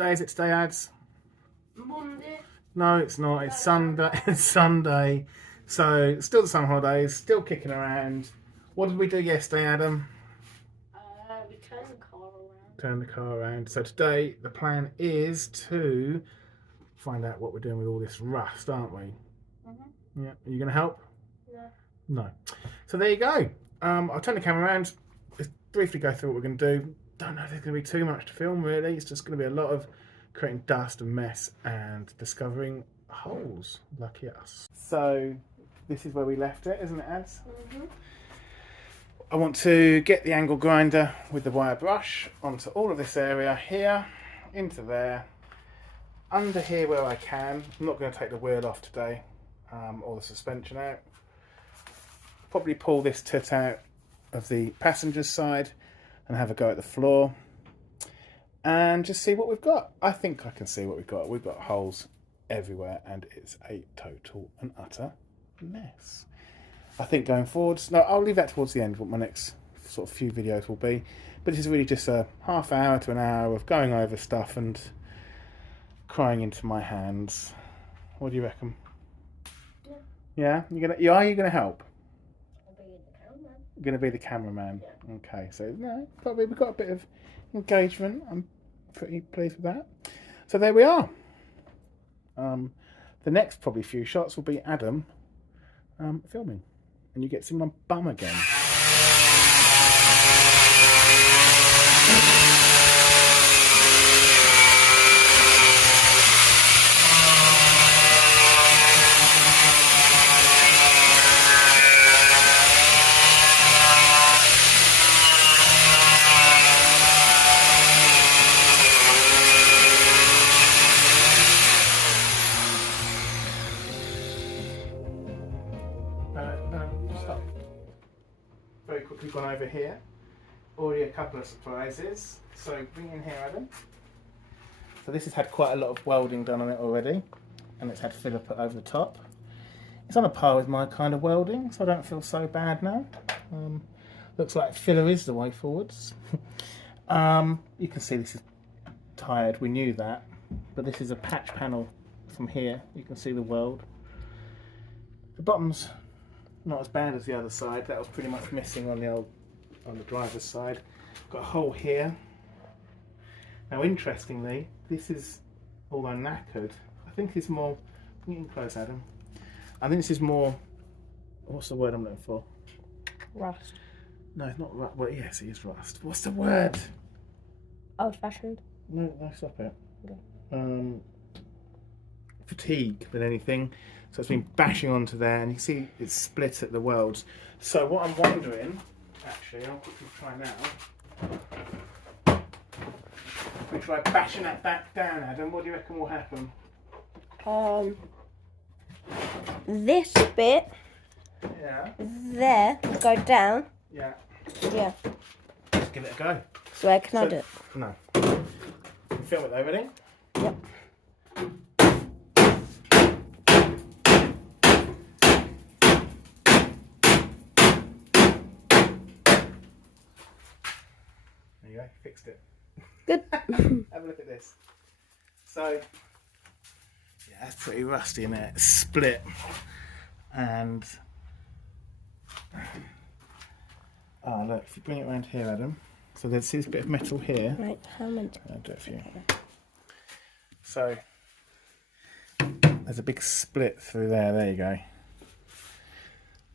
day is it today, Ads? Monday. No, it's not. It's Sunday. It's Sunday. So, still the summer holidays, still kicking around. What did we do yesterday, Adam? We turned the car around. Turn the car around. So today, the plan is to find out what we're doing with all this rust, aren't we? Mm-hmm. Yeah. Are you going to help? No. No. So there you go. I'll turn the camera around. Let's briefly go through what we're going to do. Don't know if there's going to be too much to film, really. It's just going to be a lot of creating dust and mess and discovering holes. Lucky us. So this is where we left it, isn't it, Ads? Mm-hmm. I want to get the angle grinder with the wire brush onto all of this area here, into there, under here where I can. I'm not going to take the wheel off today, or the suspension out. Probably pull this tit out of the passenger's side and have a go at the floor and just see what we've got. I think I can see what we've got. We've got holes everywhere and it's a total and utter mess. I think going forwards, no, I'll leave that towards the end, what my next sort of few videos will be. But this is really just a half hour to an hour of going over stuff and crying into my hands. What do you reckon? Yeah? Are you gonna help? I'll be the cameraman. You're gonna be the cameraman? Yeah. Okay, so no, probably we've got a bit of engagement. I'm pretty pleased with that. So there we are. The next probably few shots will be Adam filming. And you get to see my bum again. Stop. Very quickly gone over here. Already a couple of surprises. So bring in here, Adam. So this has had quite a lot of welding done on it already, and it's had filler put over the top. It's on a par with my kind of welding, so I don't feel so bad now. Looks like filler is the way forwards. You can see this is tired. We knew that, but this is a patch panel from here. You can see the weld. The bottom's not as bad as the other side. That was pretty much missing on the driver's side. Got a hole here. Now, interestingly, this is, although knackered, I think it's more. Bring it in close, Adam. I think this is more. What's the word I'm looking for? Rust. No, it's not rust. Well, yes, it is rust. What's the word? Old-fashioned. No, stop it. Okay. Fatigue than anything. So it's been bashing onto there, and you can see it's split at the welds. So what I'm wondering, actually, I'll quickly try now. We try bashing that back down, Adam. What do you reckon will happen? This bit. Yeah. There will go down. Yeah. Yeah. Let's give it a go. So where can I do it? No. Film it though, ready? Yep. There you go, fixed it. Good. Have a look at this. So, yeah, that's pretty rusty in there. It's split. And, oh look, if you bring it around here, Adam. So there's this bit of metal here. Right, how much? I'll do it for you. So, there's a big split through there you go.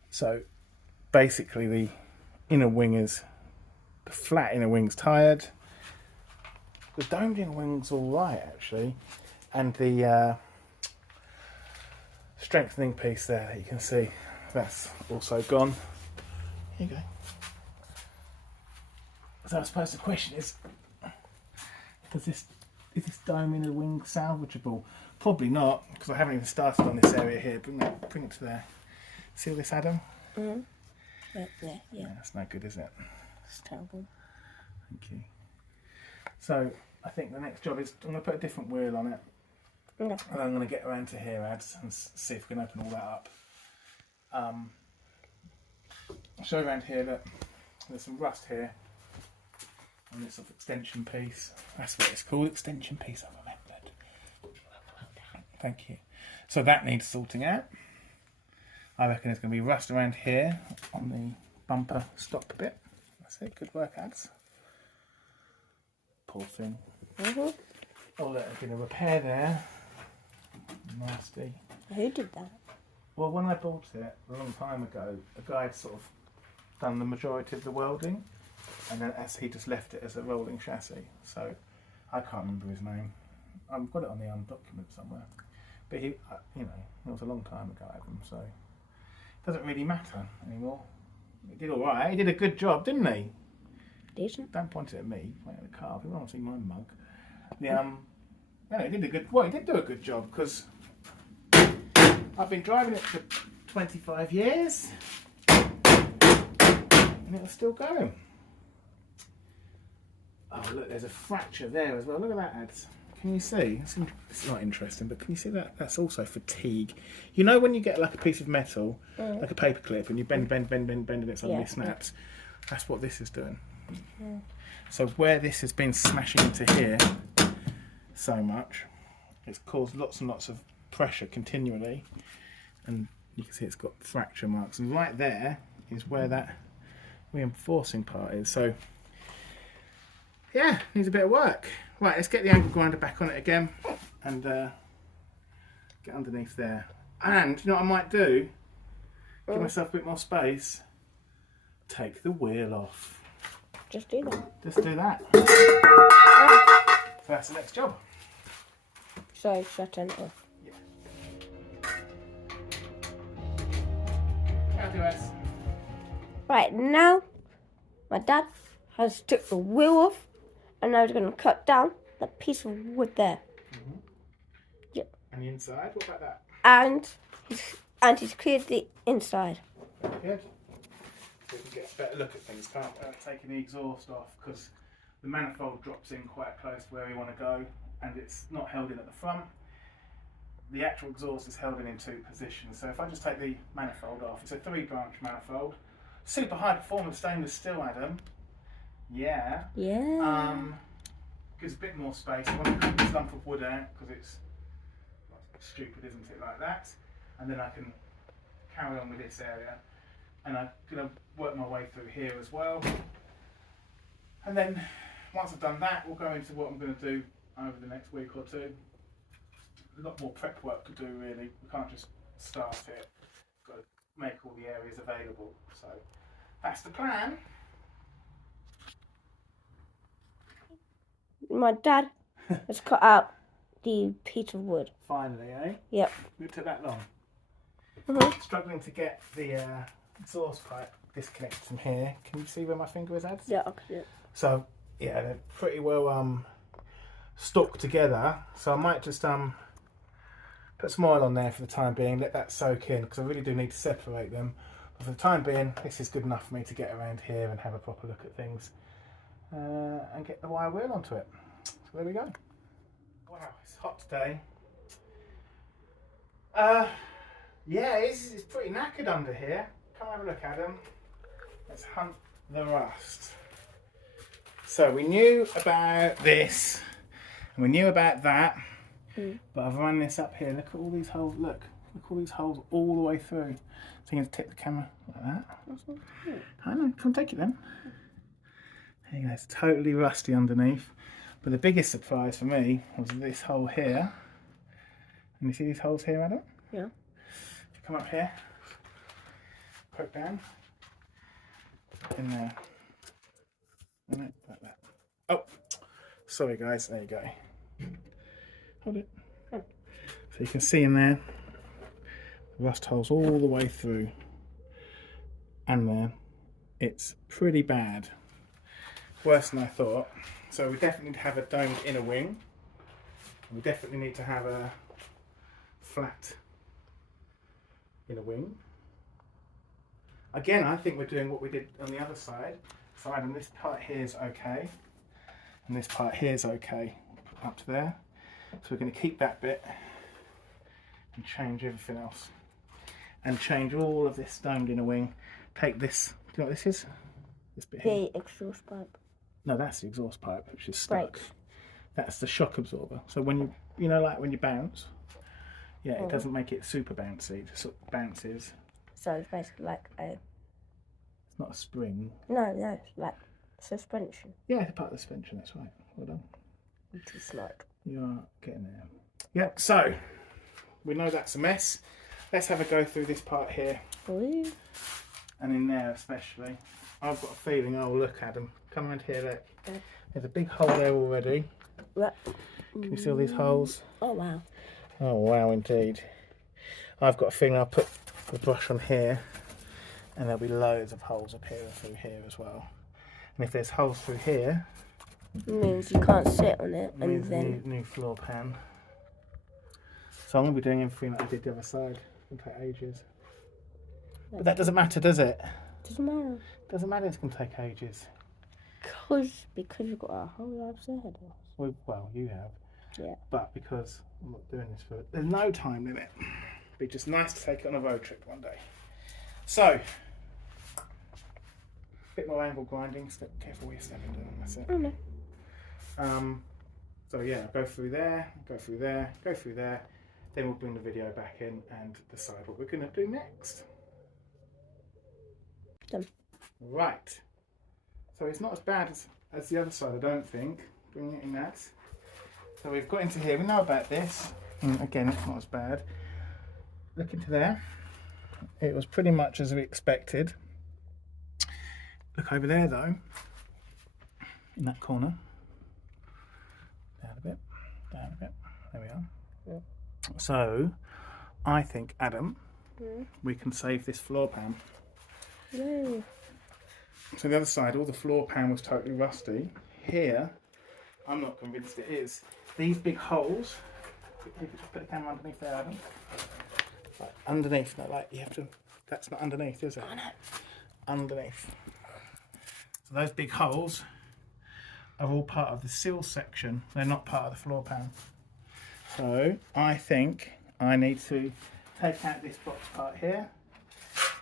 So, basically the inner wing is, the flat inner wing's tired. The domed inner wing's alright actually. And the strengthening piece there that you can see, that's also gone. Here you go. So I suppose the question is this dome inner wing salvageable? Probably not, because I haven't even started on this area here. Bring it to there. See all this, Adam? Mm-hmm. Yeah. Yeah, that's no good, is it? It's terrible. Thank you. So I think the next job is I'm going to put a different wheel on it. Okay. And I'm going to get around to here, Ads, and see if we can open all that up. I'll show you around here that there's some rust here. on this sort of extension piece. That's what it's called, extension piece, I remembered. Thank you. So that needs sorting out. I reckon there's going to be rust around here on the bumper stop bit. That's it, good work, Ads. Poor thing. Mm-hmm. Oh, look, there's been a repair there. Nasty. Who did that? Well, when I bought it a long time ago, a guy had sort of done the majority of the welding, and then he just left it as a rolling chassis. So I can't remember his name. I've got it on the document somewhere. But he, you know, it was a long time ago, Adam, so it doesn't really matter anymore. He did all right. He did a good job, didn't he? Decent. Don't point it at me. Point at the car. People want to see my mug. Yeah, he did a good. Well, he did do a good job because I've been driving it for 25 years, and it was still going. Oh, look, there's a fracture there as well. Look at that, Ads. Can you see? It's not interesting, but can you see that? That's also fatigue. You know when you get like a piece of metal, like a paper clip, and you bend, and it suddenly snaps? That's what this is doing. So where this has been smashing into here so much, it's caused lots and lots of pressure continually, and you can see it's got fracture marks, and right there is where that reinforcing part is. So yeah, needs a bit of work. Right, let's get the angle grinder back on it again and get underneath there. And you know what I might do? Give myself a bit more space. Take the wheel off. Just do that. Just do that. So that's the next job. So shut it off. Yeah. How do I? Right, now my dad has took the wheel off, and now he's going to cut down that piece of wood there. Mm-hmm. Yep. And the inside, what about that? And he's cleared the inside. Good. So we can get a better look at things, can't we? Taking the exhaust off, because the manifold drops in quite close to where we want to go, and it's not held in at the front. The actual exhaust is held in two positions. So if I just take the manifold off, it's a 3-branch manifold. Super high performance stainless steel, Adam. Yeah. Yeah. Gives a bit more space. I want to cut this lump of wood out because it's stupid, isn't it, like that? And then I can carry on with this area. And I'm going to work my way through here as well. And then once I've done that, we'll go into what I'm going to do over the next week or two. A lot more prep work to do, really. We can't just start it. We've got to make all the areas available. So that's the plan. My dad has cut out the piece of wood. Finally, eh? Yep. It took that long. Mm-hmm. Struggling to get the exhaust pipe disconnected from here. Can you see where my finger is at? Yeah, I can see it. So yeah, they're pretty well stuck together. So I might just put some oil on there for the time being, let that soak in, because I really do need to separate them. But for the time being, this is good enough for me to get around here and have a proper look at things. And get the wire wheel onto it. So there we go. Wow, it's hot today. Yeah, it's pretty knackered under here. Come have a look, Adam. Let's hunt the rust. So we knew about this, and we knew about that, but I've run this up here. Look at all these holes. Look at all these holes all the way through. So you can tip the camera like that. I know. Come take it then. There you go, it's totally rusty underneath. But the biggest surprise for me was this hole here. And you see these holes here, Adam? Yeah. If you come up here, poke down, in there, and like that. Oh, sorry guys, there you go. Hold it. So you can see in there, rust holes all the way through. And there, it's pretty bad. Worse than I thought. So we definitely need to have a domed inner wing. We definitely need to have a flat inner wing. Again, I think we're doing what we did on the other side. So Adam, this part here is okay, and this part here is okay up to there. So we're going to keep that bit and change everything else, and change all of this domed inner wing. Take this. Do you know what this is? This bit here. The exhaust pipe. No, that's the exhaust pipe, which is stuck. Brakes. That's the shock absorber. So when you know, like when you bounce, yeah, it doesn't make it super bouncy. It sort of bounces. So it's basically like a... It's not a spring. No, it's like suspension. Yeah, it's part of the suspension, that's right. Well done. You're too smart. You are getting there. Yep, so we know that's a mess. Let's have a go through this part here. Ooh. And in there especially. I've got a feeling, oh look Adam, come around here, look. Yeah. There's a big hole there already. What? Can you see all these holes? Oh wow. Oh wow indeed. I've got a feeling I'll put the brush on here and there'll be loads of holes appearing through here as well. And if there's holes through here, It means you can't sit on it, and means then new floor pan. So I'm going to be doing everything that I did the other side. It'll take ages. But that doesn't matter, does it? doesn't matter. Doesn't matter, it's going to take ages. Because you've got a whole lot ahead of us. Well, you have. Yeah. But because I'm not doing this for... There's no time limit. It'd be just nice to take it on a road trip one day. So, a bit more angle grinding. Step careful where you're stepping down. That's it. Oh no. So yeah, go through there, go through there, go through there. Then we'll bring the video back in and decide what we're going to do next. Done. Right. So it's not as bad as the other side, I don't think. Bring it in that. So we've got into here. We know about this. And again, it's not as bad. Look into there. It was pretty much as we expected. Look over there though. In that corner. Down a bit. Down a bit. There we are. Yeah. So, I think, Adam, we can save this floor pan. Yay. So the other side, all the floor pan was totally rusty. Here, I'm not convinced it is. These big holes, if you just put the camera underneath there, Adam. Like underneath, not like you have to, that's not underneath, is it? Oh no. Underneath. So those big holes are all part of the sill section. They're not part of the floor pan. So I think I need to take out this box part here,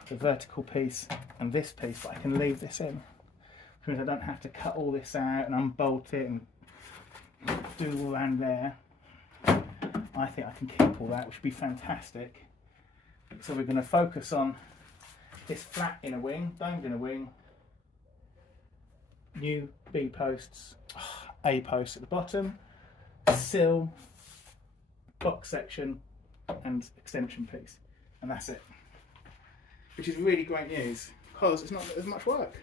the vertical piece and this piece, but I can leave this in. Which means I don't have to cut all this out and unbolt it and do all around there. I think I can keep all that, which would be fantastic. So we're going to focus on this flat inner wing, domed inner wing, new B posts, A post at the bottom, sill, box section and extension piece, and that's it. Which is really great news because it's not as much work.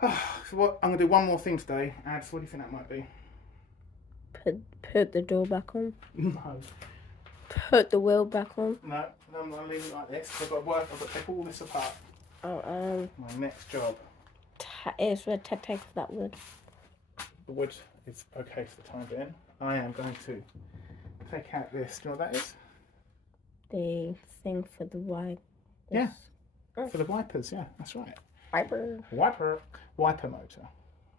So what I'm going to do one more thing today. Ads, what do you think that might be? Put the door back on. No. Put the wheel back on. No, I'm going to leave it like this. I've got to work. I've got to take all this apart. Oh, My next job. It's where Ted takes that wood. The wood is okay for the time being. I am going to take out this. Do you know what that is? The thing for the wipe. Yeah. For the wipers. Yeah, that's right. Wiper. Wiper motor.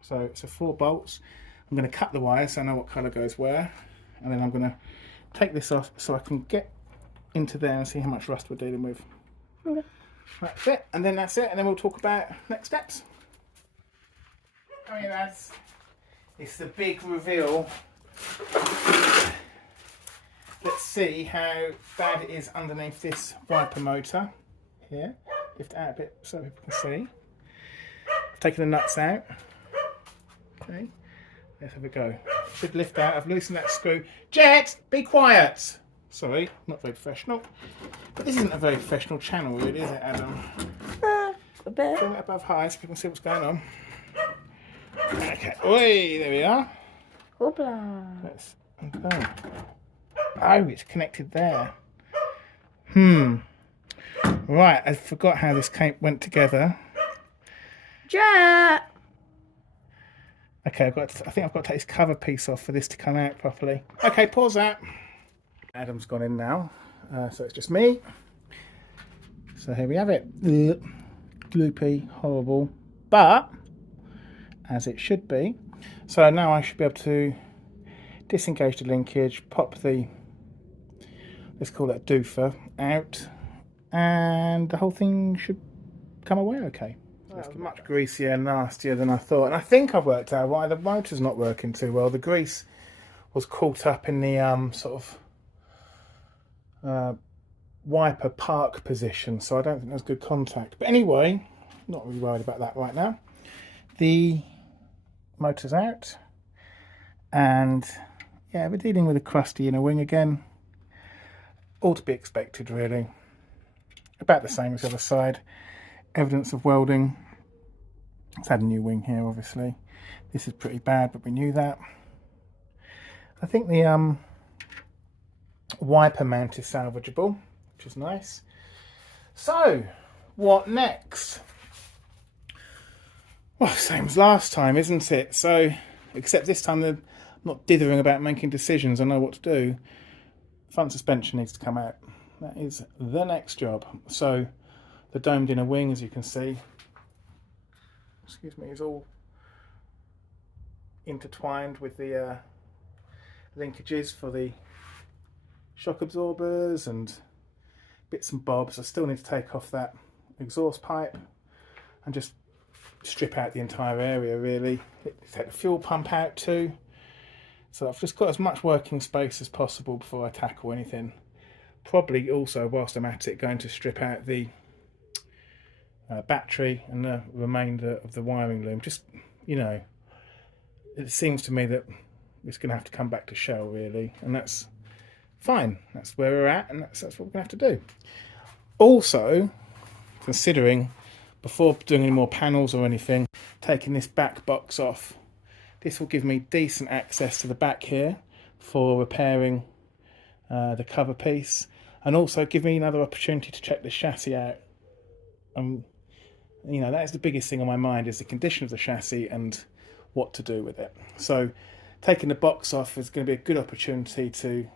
So it's 4 bolts. I'm going to cut the wires so I know what colour goes where, and then I'm going to take this off so I can get into there and see how much rust we're dealing with. Okay. That's it, and then that's it, and then we'll talk about next steps. Come here, lads. It's the big reveal. Let's see how bad it is underneath this wiper motor. Here, lift it out a bit so people can see. I've taken the nuts out. Okay, let's have a go. Should lift out. I've loosened that screw. Jet, be quiet. Sorry, not very professional. But this isn't a very professional channel, really, is it, Adam? A bit. Bring it above high so people can see what's going on. Okay, oi, there we are. Hoopla. Let's go. Oh, it's connected there. Right, I forgot how this went together. Jet. Okay, I think I've got to take this cover piece off for this to come out properly. Okay, pause that. Adam's gone in now, so it's just me. So here we have it. Gloopy, horrible, but as it should be. So now I should be able to disengage the linkage, pop the, let's call it a doofer, out, and the whole thing should come away okay. So That was much greasier and nastier than I thought, and I think I've worked out why the motor's not working too well. The grease was caught up in the sort of wiper park position, so I don't think there's good contact. But anyway, not really worried about that right now. The motor's out, and yeah, we're dealing with a crusty inner wing again. All to be expected, really. About the same as the other side. Evidence of welding. It's had a new wing here, obviously. This is pretty bad, but we knew that. I think the wiper mount is salvageable, which is nice. So, what next? Well, same as last time, isn't it? So, except this time they're not dithering about making decisions. I know what to do. Front suspension needs to come out. That is the next job. So, the domed inner wing, as you can see, excuse me, is all intertwined with the linkages for the shock absorbers and bits and bobs. I still need to take off that exhaust pipe and just strip out the entire area, really. Take the fuel pump out too. So I've just got as much working space as possible before I tackle anything. Probably also, whilst I'm at it, going to strip out the battery and the remainder of the wiring loom. Just, you know, it seems to me that it's going to have to come back to shell, really, and that's fine. That's where we're at, and that's what we're going to have to do. Also, considering, before doing any more panels or anything, taking this back box off, this will give me decent access to the back here for repairing the cover piece, and also give me another opportunity to check the chassis out. You know, that is the biggest thing on my mind, is the condition of the chassis and what to do with it. So taking the box off is going to be a good opportunity to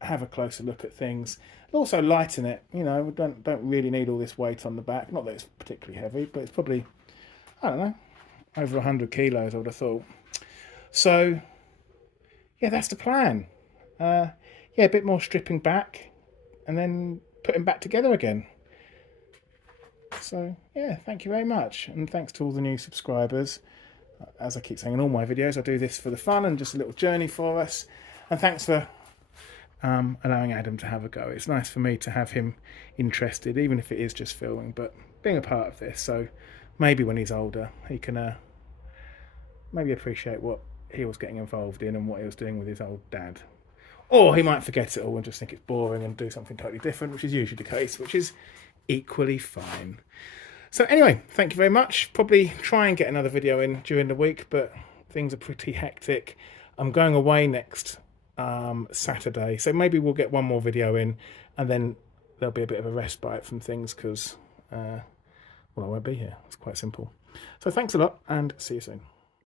have a closer look at things, and also lighten it. You know, we don't really need all this weight on the back. Not that it's particularly heavy, but it's probably, I don't know, over 100 kilos, I would have thought. So yeah, that's the plan. Yeah, a bit more stripping back and then putting back together again. So yeah, thank you very much, and thanks to all the new subscribers. As I keep saying in all my videos, I do this for the fun and just a little journey for us. And thanks for allowing Adam to have a go. It's nice for me to have him interested, even if it is just filming, but being a part of this. So maybe when he's older, he can maybe appreciate what he was getting involved in and what he was doing with his old dad. Or he might forget it all and just think it's boring and do something totally different, which is usually the case, which is equally fine. So anyway, thank you very much. Probably try and get another video in during the week, but things are pretty hectic. I'm going away next Saturday, so maybe we'll get one more video in, and then there'll be a bit of a respite from things because, well, I won't be here. It's quite simple. So thanks a lot, and see you soon.